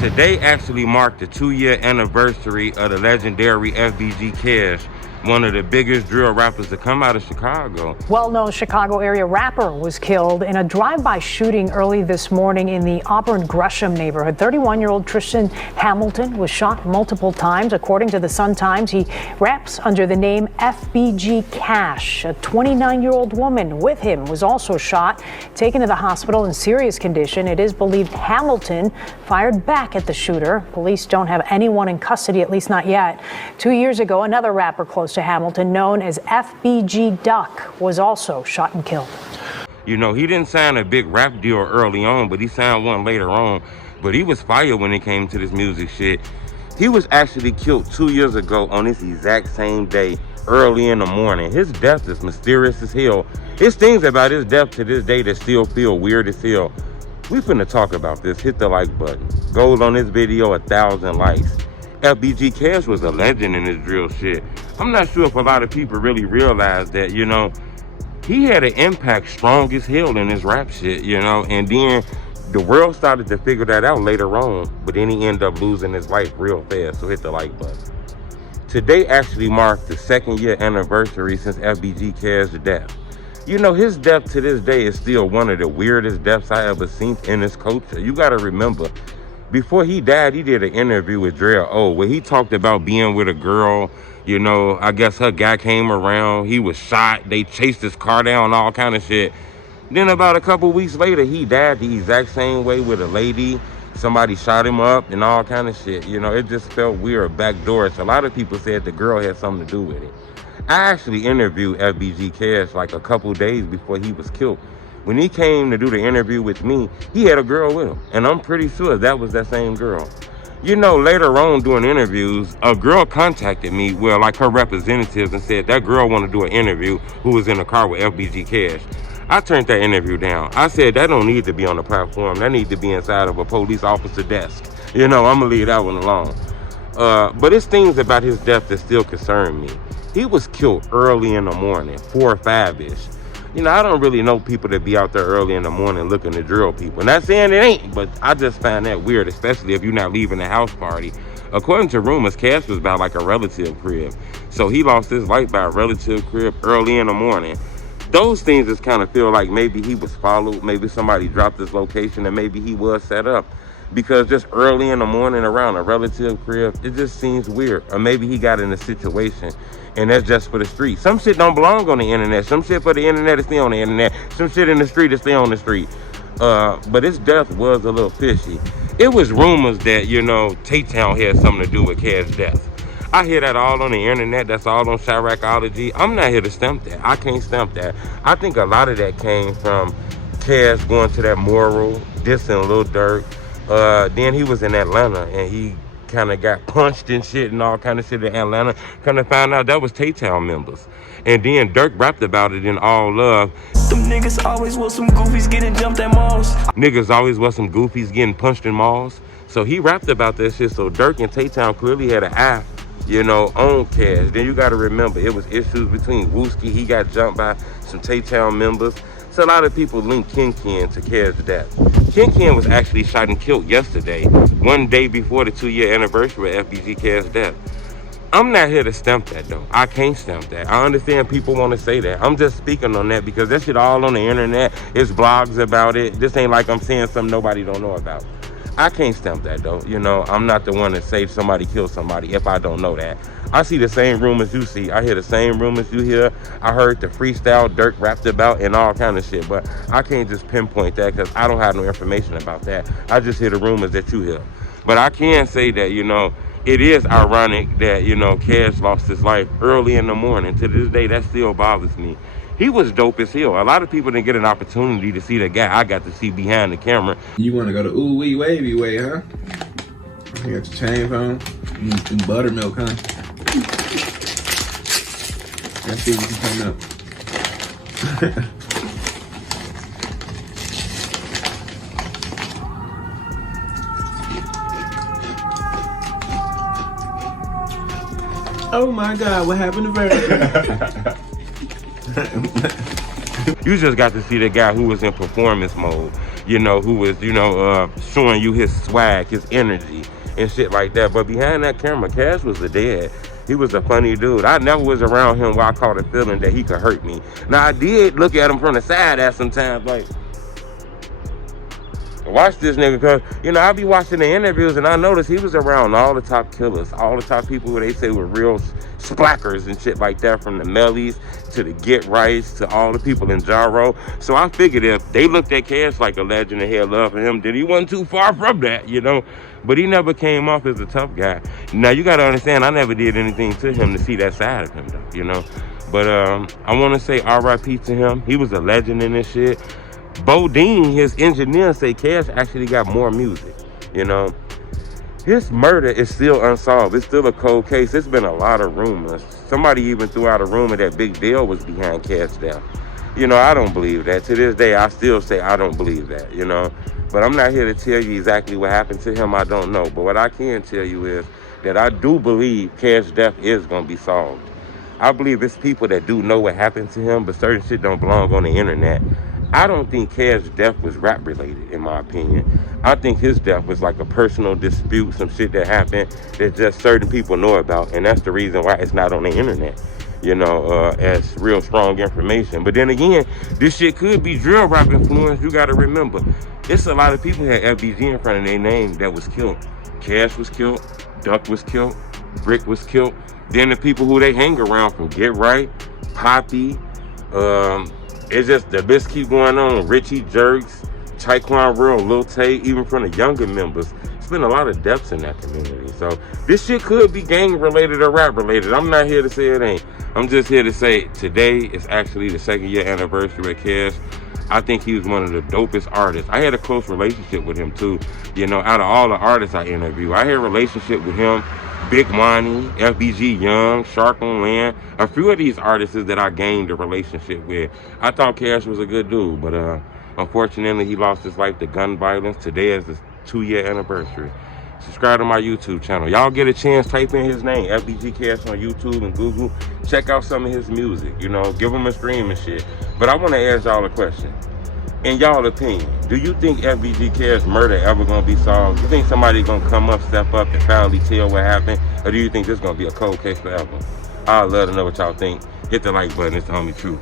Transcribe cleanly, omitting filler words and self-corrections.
Today actually marked the 2-year anniversary of the legendary FBG Cash, one of the biggest drill rappers to come out of Chicago. Well-known Chicago area rapper was killed in a drive-by shooting early this morning in the Auburn Gresham neighborhood. 31-year-old Tristan Hamilton was shot multiple times. According to the Sun-Times, he raps under the name FBG Cash. A 29-year-old woman with him was also shot, taken to the hospital in serious condition. It is believed Hamilton fired back at the shooter. Police don't have anyone in custody, at least not yet. 2 years ago, another rapper close to Hamilton, known as FBG Duck, was also shot and killed. You know, he didn't sign a big rap deal early on, but he signed one later on. But he was fired when it came to this music shit. He was actually killed 2 years ago on this exact same day, early in the morning. His death is mysterious as hell. There's things about his death to this day that still feel weird as hell. We finna talk about this. Hit the like button. Gold on this video, 1,000 likes. FBG Cash was a legend in this drill shit. I'm not sure if a lot of people really realize that, you know, he had an impact strong as hell in his rap shit, you know, and then the world started to figure that out later on, but then he ended up losing his life real fast, so hit the like button. Today actually marked the 2nd year anniversary since FBG Cash's death. You know, his death to this day is still one of the weirdest deaths I ever seen in this culture. You gotta remember, before he died, he did an interview with Dre O where he talked about being with a girl. You know, I guess her guy came around, he was shot, they chased his car down, all kind of shit. Then about a couple weeks later, he died the exact same way with a lady. Somebody shot him up and all kind of shit. You know, it just felt weird backdoors. A lot of people said the girl had something to do with it. I actually interviewed FBG Cash like a couple days before he was killed. When he came to do the interview with me, he had a girl with him. And I'm pretty sure that was that same girl. You know, later on during interviews, a girl contacted me, well, like her representatives, and said that girl wanted to do an interview who was in the car with FBG Cash. I turned that interview down. I said that don't need to be on the platform. That need to be inside of a police officer desk. You know, I'm gonna leave that one alone. But it's things about his death that still concern me. He was killed early in the morning, 4 or 5-ish. You know, I don't really know people that be out there early in the morning looking to drill people. Not saying it ain't, but I just find that weird, especially if you're not leaving the house party. According to rumors, Cash was by like a relative crib. So he lost his life by a relative crib early in the morning. Those things just kind of feel like maybe he was followed, maybe somebody dropped his location, and maybe he was set up. Because just early in the morning around a relative crib, it just seems weird. Or maybe he got in a situation and that's just for the street. Some shit don't belong on the internet. Some shit for the internet is still on the internet. Some shit in the street is still on the street. But his death was a little fishy. It was rumors that, you know, Tay-Town had something to do with Cash's death. I hear that all on the internet. That's all on Chiracology. I'm not here to stamp that. I can't stamp that. I think a lot of that came from Cash going to that moral, dissing Lil Durk. Then he was in Atlanta and he kind of got punched and shit and all kind of shit in Atlanta. Kind of found out that was Tay-Town members. And then Durk rapped about it in All Love. Them niggas always was some goofies getting jumped at malls. Niggas always was some goofies getting punched in malls. So he rapped about that shit. So Durk and Tay-Town clearly had an eye, you know, on Cash. Then you got to remember, it was issues between Wooski. He got jumped by some Tay-Town members. So a lot of people link Ken to Cash's death. Ken was actually shot and killed yesterday, one day before the 2-year anniversary of FBG Cash's death. I'm not here to stamp that though. I can't stamp that. I understand people want to say that. I'm just speaking on that because that shit all on the internet. It's blogs about it. This ain't like I'm saying something nobody don't know about. I can't stamp that though. You know, I'm not the one to say somebody killed somebody if I don't know that. I see the same rumors you see. I hear the same rumors you hear. I heard the freestyle Durk rapped about and all kind of shit, but I can't just pinpoint that because I don't have no information about that. I just hear the rumors that you hear. But I can say that, you know, it is ironic that, you know, Cash lost his life early in the morning. To this day, that still bothers me. He was dope as hell. A lot of people didn't get an opportunity to see the guy I got to see behind the camera. You want to go the ooh wee wavy way, huh? You got your chain on, and buttermilk, huh? Let's see what you coming up. Oh my God, what happened to Virgil? You just got to see the guy who was in performance mode. you know, who was, you know, showing you his swag, his energy, and shit like that. But behind that camera, Cash was a dad. He was a funny dude. I never was around him where I caught a feeling that he could hurt me. Now, I did look at him from the side at sometimes, like, watch this nigga, because, you know, I be watching the interviews and I noticed he was around all the top killers, all the top people who they say were real splackers and shit like that, from the Mellies to the Get Rights to all the people in Jaro. So I figured if they looked at Cash like a legend and had love for him, then he wasn't too far from that, you know. But he never came off as a tough guy. Now, you got to understand, I never did anything to him to see that side of him, though, you know. But I want to say R.I.P. to him. He was a legend in this shit. Bodine, his engineer, say Cash actually got more music, you know. His murder is still unsolved. It's still a cold case. There's been a lot of rumors. Somebody even threw out a rumor that Big Bill was behind Cash's death. You know, I don't believe that. To this day, I still say I don't believe that, you know. But I'm not here to tell you exactly what happened to him. I don't know. But what I can tell you is that I do believe Cash's death is going to be solved. I believe it's people that do know what happened to him, but certain shit don't belong on the internet. I don't think Cash's death was rap related, in my opinion. I think his death was like a personal dispute, some shit that happened that just certain people know about, and that's the reason why it's not on the internet, you know, as real strong information. But then again, this shit could be drill rap influence. You gotta remember, it's a lot of people who had FBG in front of their name that was killed. Cash was killed, Duck was killed, Brick was killed. Then the people who they hang around from Get Right, Poppy, it's just, the list keep going on. Richie Jerks, Taekwon Real, Lil Tay, even from the younger members. It's been a lot of deaths in that community. So this shit could be gang related or rap related. I'm not here to say it ain't. I'm just here to say today is actually the 2nd year anniversary of Cash. I think he was one of the dopest artists. I had a close relationship with him too. You know, out of all the artists I interview, I had a relationship with him, Big Wani, FBG Young, Shark on Land, a few of these artists that I gained a relationship with. I thought Cash was a good dude, but unfortunately he lost his life to gun violence. Today is the 2-year anniversary. Subscribe to my YouTube channel. Y'all get a chance, type in his name, FBG Cash, on YouTube and Google. Check out some of his music, you know, give him a stream and shit. But I want to ask y'all a question. In y'all opinion, do you think FBG Cash's murder ever gonna be solved? You think somebody gonna come up, step up, and finally tell what happened? Or do you think this is gonna be a cold case forever? I'd love to know what y'all think. Hit the like button, it's the homie True.